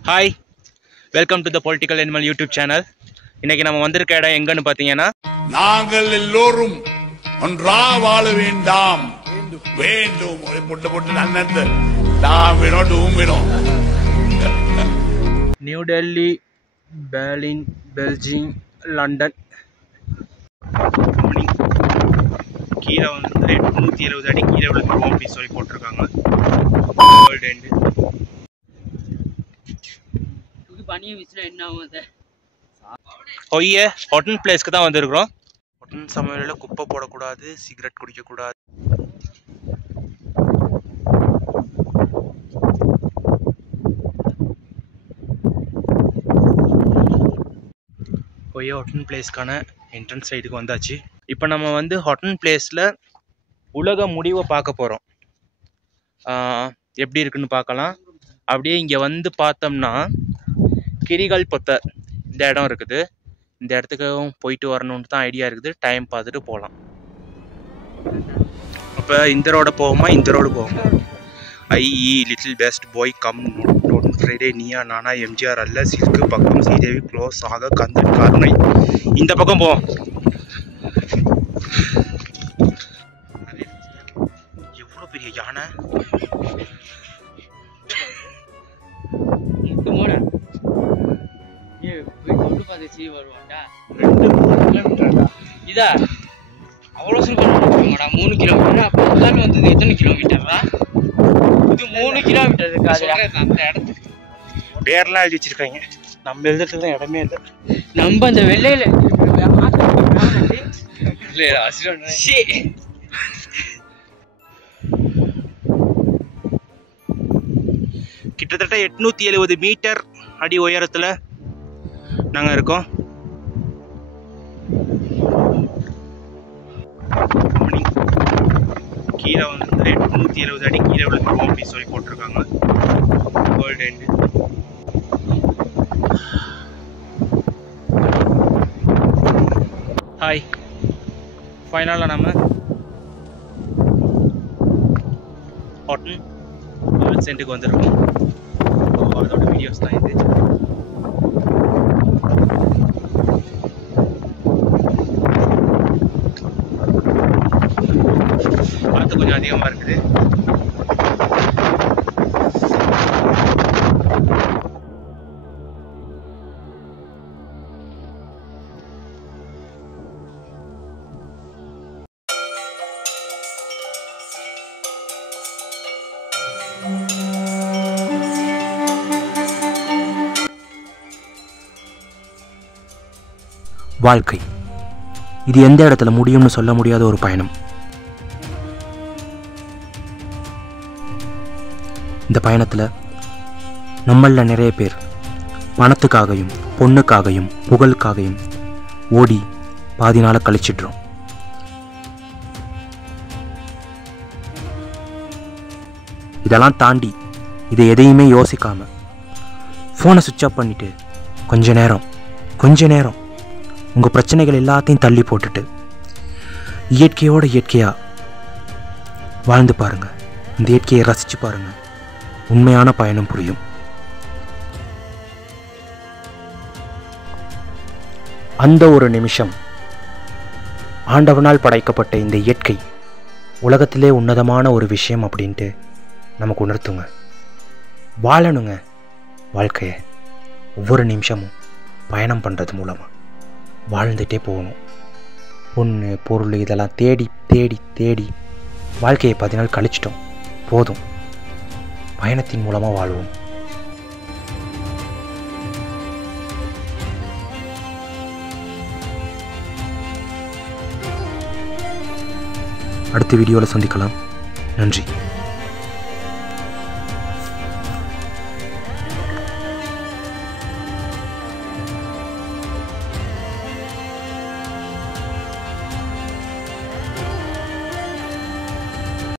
Hi, welcome to the Political Animal YouTube channel. இன்னைக்கு நம்ம வந்திருக்க இடம் எங்கன்னு பாத்தீங்கன்னா நாங்கள் எல்லோரும் ஒன்றா வாழ வேண்டாம் வேண்டும் பொட்டு நன்னது நாம் வேணும் new Delhi, Berlin, Belgium, London. கீழே வந்து 870 அடி கீழே விழுந்துருவோம் அப்படின்னு சொல்லி போட்டிருக்காங்க. World end. ஒய்ய ஹோட்டல் பிளேஸ்க்கு தான் வந்திருக்கிறோம். ஹோட்டல் சமையலில் குப்பை போடக்கூடாது, சிகரெட் குடிக்கக்கூடாது. ஒய்ய ஹோட்டல் பிளேஸ்க்கான என்ட்ரன்ஸ் சைடுக்கு வந்தாச்சு. இப்போ நம்ம வந்து ஹோட்டல் பிளேஸில் உலக முடிவை பார்க்க போகிறோம். எப்படி இருக்குன்னு பார்க்கலாம். அப்படியே இங்கே வந்து பார்த்தோம்னா கிரிகள் பொத்தர் இந்த இடம் இருக்குது. இந்த இடத்துக்கும் போயிட்டு வரணுன்ட்டு தான் ஐடியா இருக்குது. டைம் பார்த்துட்டு போகலாம். அப்போ இந்த ரோட போகுமா, இந்த ரோடு போகுமா? IE little best bye come note Friday நியா நானா எம்ஜிஆர் அல்ல சில்க்கு பக்கம் ஸ்ரீதேவி க்ளோஸ் ஆக கந்தன் கார்னை. இந்த பக்கம் போவோம். எவ்வளோ பெரிய யானை! இதா அவ்வளோ சொல்லுங்கடா, 3 கிலோமீட்டர். அப்போ எல்லாமே வந்தது எத்தனை கிலோமீட்டரா? இது 3 கிலோமீட்டர் இருக்காது அந்த இடத்துக்கு. பேர்லாம் எழுதி வச்சிருக்காங்க. நம்ம எழுதுறதுக்கு தான் இடமே இல்லை. நம்ம அந்த வெள்ளையில கிட்டத்தட்ட 870 மீட்டர் அடி உயரத்துல நாங்க இருக்கோம். கீழே வந்து 870 அடி கீழே விழுந்துருவோம் அப்படின்னு சொல்லி போட்டிருக்காங்க. World end. ஹாய், ஃபைனலாக நம்ம ஹோட்டல் சென்ட்டுக்கு வந்துருக்கோம். அதோட வீடியோஸ் தான் இது. காற்று கொஞ்சம் அதிகமாக இருக்குது. வாழ்க்கை இது எந்த இடத்துல முடியும்னு சொல்ல முடியாத ஒரு பயணம். இந்த பயணத்தில் நம்மள நிறைய பேர் பணத்துக்காகவும் பொண்ணுக்காகவும் புகழுக்காகவும் ஓடி பாதி நாளை கழிச்சிட்றோம். இதெல்லாம் தாண்டி இதை எதையுமே யோசிக்காம ஃபோனை சுவிட்ச் ஆஃப் பண்ணிட்டு கொஞ்ச நேரம் உங்கள் பிரச்சனைகள் எல்லாத்தையும் தள்ளி போட்டுட்டு இயற்கையோட இயற்கையாக வாழ்ந்து பாருங்கள். இந்த இயற்கையை ரசித்து பாருங்கள். உண்மையான பயணம் புரியும். அந்த ஒரு நிமிஷம் ஆண்டவனால் படைக்கப்பட்ட இந்த இயற்கை உலகத்திலே உன்னதமான ஒரு விஷயம் அப்படின்ட்டு நமக்கு உணர்த்துங்க. வாழணுங்க வாழ்க்கையை. ஒவ்வொரு நிமிஷமும் பயணம் பண்ணுறது மூலமாக வாழ்ந்துகிட்டே போகணும். பொண்ணு பொருள் இதெல்லாம் தேடி தேடி தேடி வாழ்க்கையை 10 நாள் கழிச்சிட்டோம். போதும், பயணத்தின் மூலமாக வாழ்வோம். அடுத்த வீடியோவில் சந்திக்கலாம். நன்றி.